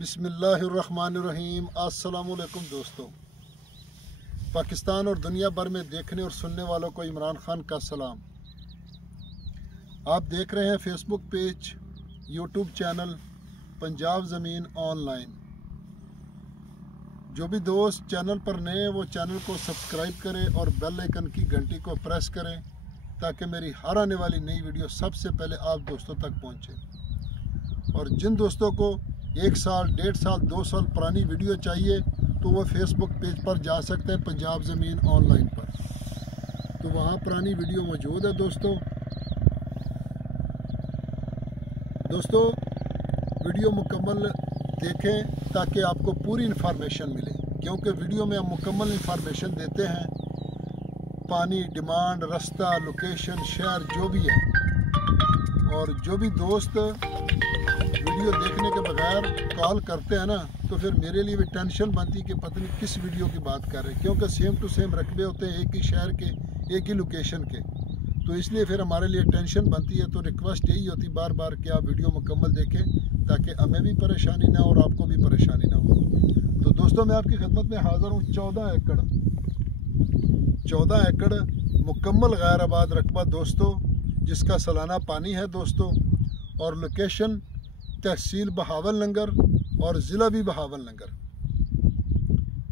बिस्मिल्लाहिर्रहमानिर्रहीम। अस्सलामुअलैकुम दोस्तों, पाकिस्तान और दुनिया भर में देखने और सुनने वालों को इमरान खान का सलाम। आप देख रहे हैं Facebook page, YouTube channel Punjab ज़मीन ऑनलाइन। जो भी दोस्त चैनल पर नए हैं वो चैनल को सब्सक्राइब करें और बेल आइकन की घंटी को प्रेस करें ताकि मेरी हर आने वाली नई वीडियो सबसे पहले आप दोस्तों तक पहुंचे। और जिन दोस्तों को 1 साल, 1.5 साल, 2 साल पुरानी वीडियो चाहिए तो वो फेसबुक पेज पर जा सकते हैं पंजाब ज़मीन ऑनलाइन पर, तो वहाँ पुरानी वीडियो मौजूद है। दोस्तों वीडियो मुकम्मल देखें ताकि आपको पूरी इन्फॉर्मेशन मिले, क्योंकि वीडियो में हम मुकम्मल इन्फॉर्मेशन देते हैं, पानी, डिमांड, रास्ता, लोकेशन, शहर जो भी है। और जो भी दोस्त वीडियो देखने के बगैर कॉल करते हैं ना, तो फिर मेरे लिए भी टेंशन बनती कि पता नहीं किस वीडियो की बात कर रहे हैं, क्योंकि सेम टू सेम रकबे होते हैं, एक ही शहर के, एक ही लोकेशन के, तो इसलिए फिर हमारे लिए टेंशन बनती है। तो रिक्वेस्ट यही होती बार बार कि आप वीडियो मुकम्मल देखें ताकि हमें भी परेशानी ना हो और आपको भी परेशानी ना हो। तो दोस्तों मैं आपकी खिदमत में हाज़िर हूँ। 14 एकड़ मुकम्मल गैर आबाद रकबा दोस्तों, जिसका सालाना पानी है दोस्तों, और लोकेशन तहसील बहावलनगर और ज़िला भी बहावलनगर।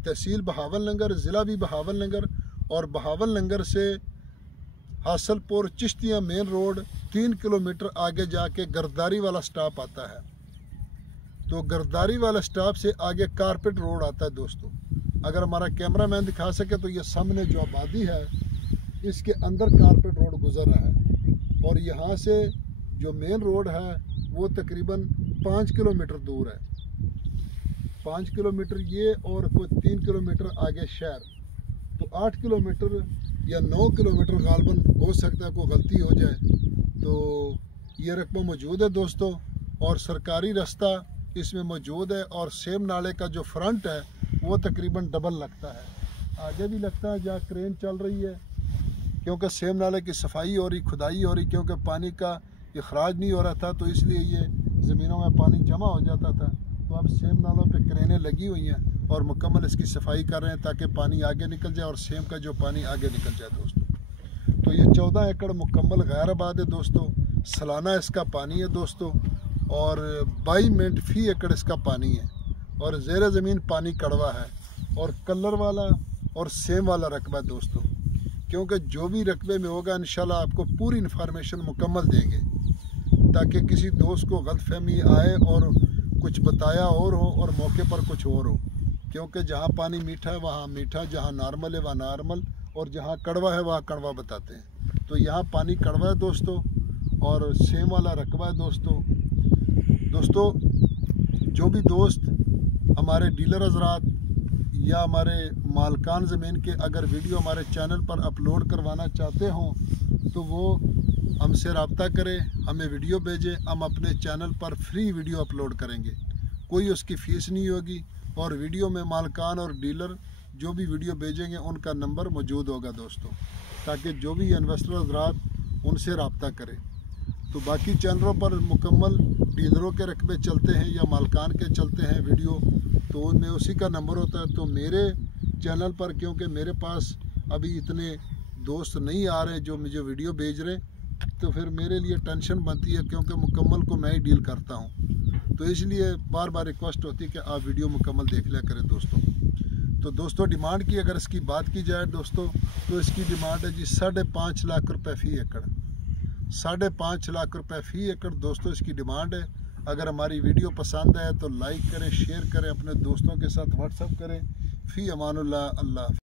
तहसील बहावलनगर, ज़िला भी बहावलनगर, और बहावलनगर से Hasilpur Chishtian main road 3 kilometre आगे जाके गर्दारी वाला स्टॉप आता है। तो गर्दारी वाला स्टॉप से आगे कारपेट रोड आता है दोस्तों। अगर हमारा कैमरा मैन दिखा सके तो ये सामने जो आबादी है इसके अंदर कारपेट रोड गुजर रहा है, और यहाँ से जो मेन रोड है वो तकरीबन 5 किलोमीटर दूर है। 5 किलोमीटर ये, और कोई 3 किलोमीटर आगे शहर, तो 8 किलोमीटर या 9 किलोमीटर गालबन हो सकता है, कोई गलती हो जाए। तो ये रकबा मौजूद है दोस्तों, और सरकारी रास्ता इसमें मौजूद है, और सेम नाले का जो फ्रंट है वो तकरीबन डबल लगता है, आगे भी लगता है जहाँ क्रेन चल रही है, क्योंकि सेम नाले की सफाई हो रही, खुदाई हो रही, क्योंकि पानी का इखराज नहीं हो रहा था, तो इसलिए ये ज़मीनों में पानी जमा हो जाता था। तो अब सेम नालों पे क्रेनें लगी हुई हैं और मुकम्मल इसकी सफाई कर रहे हैं ताकि पानी आगे निकल जाए और सेम का जो पानी आगे निकल जाए दोस्तों। तो ये 14 एकड़ मुकम्मल गैर आबाद है दोस्तों, सालाना इसका पानी है दोस्तों, और 22 मिनट फी एकड़ इसका पानी है, और ज़ेर ज़मीन पानी कड़वा है, और कलर वाला और सेम वाला रकबा है दोस्तों। क्योंकि जो भी रकबे में होगा इंशाल्लाह आपको पूरी इन्फॉर्मेशन मुकम्मल देंगे, ताकि किसी दोस्त को गलतफहमी आए और कुछ बताया और हो और मौके पर कुछ और हो। क्योंकि जहाँ पानी मीठा है वहाँ मीठा, जहाँ नॉर्मल है वहाँ नॉर्मल, और जहाँ कड़वा है वहाँ कड़वा बताते हैं। तो यहाँ पानी कड़वा है दोस्तों, और सेम वाला रकबा है दोस्तों। जो भी दोस्त हमारे डीलर हजरात या हमारे मालकान ज़मीन के अगर वीडियो हमारे चैनल पर अपलोड करवाना चाहते हों तो वो हमसे रब्ता करें, हमें वीडियो भेजें, हम अपने चैनल पर फ्री वीडियो अपलोड करेंगे, कोई उसकी फ़ीस नहीं होगी। और वीडियो में मालकान और डीलर जो भी वीडियो भेजेंगे उनका नंबर मौजूद होगा दोस्तों, ताकि जो भी इन्वेस्टर हजरात उनसे रब्ता करें। तो बाकी चैनलों पर मुकम्मल डीलरों के रकबे चलते हैं या मालकान के चलते हैं वीडियो, तो उनमें उसी का नंबर होता है। तो मेरे चैनल पर क्योंकि मेरे पास अभी इतने दोस्त नहीं आ रहे जो मुझे वीडियो भेज रहे, तो फिर मेरे लिए टेंशन बनती है, क्योंकि मुकम्मल को मैं ही डील करता हूँ। तो इसलिए बार बार रिक्वेस्ट होती है कि आप वीडियो मुकम्मल देख लिया करें दोस्तों। तो दोस्तों डिमांड की अगर इसकी बात की जाए दोस्तों, तो इसकी डिमांड है जी 5.5 लाख रुपये फ़ी एकड़। 5.5 लाख रुपये फ़ी एकड़ दोस्तों इसकी डिमांड है। अगर हमारी वीडियो पसंद आए तो लाइक करें, शेयर करें, अपने दोस्तों के साथ व्हाट्सअप करें। फ़ी अमानुल्लाह, अल्लाह।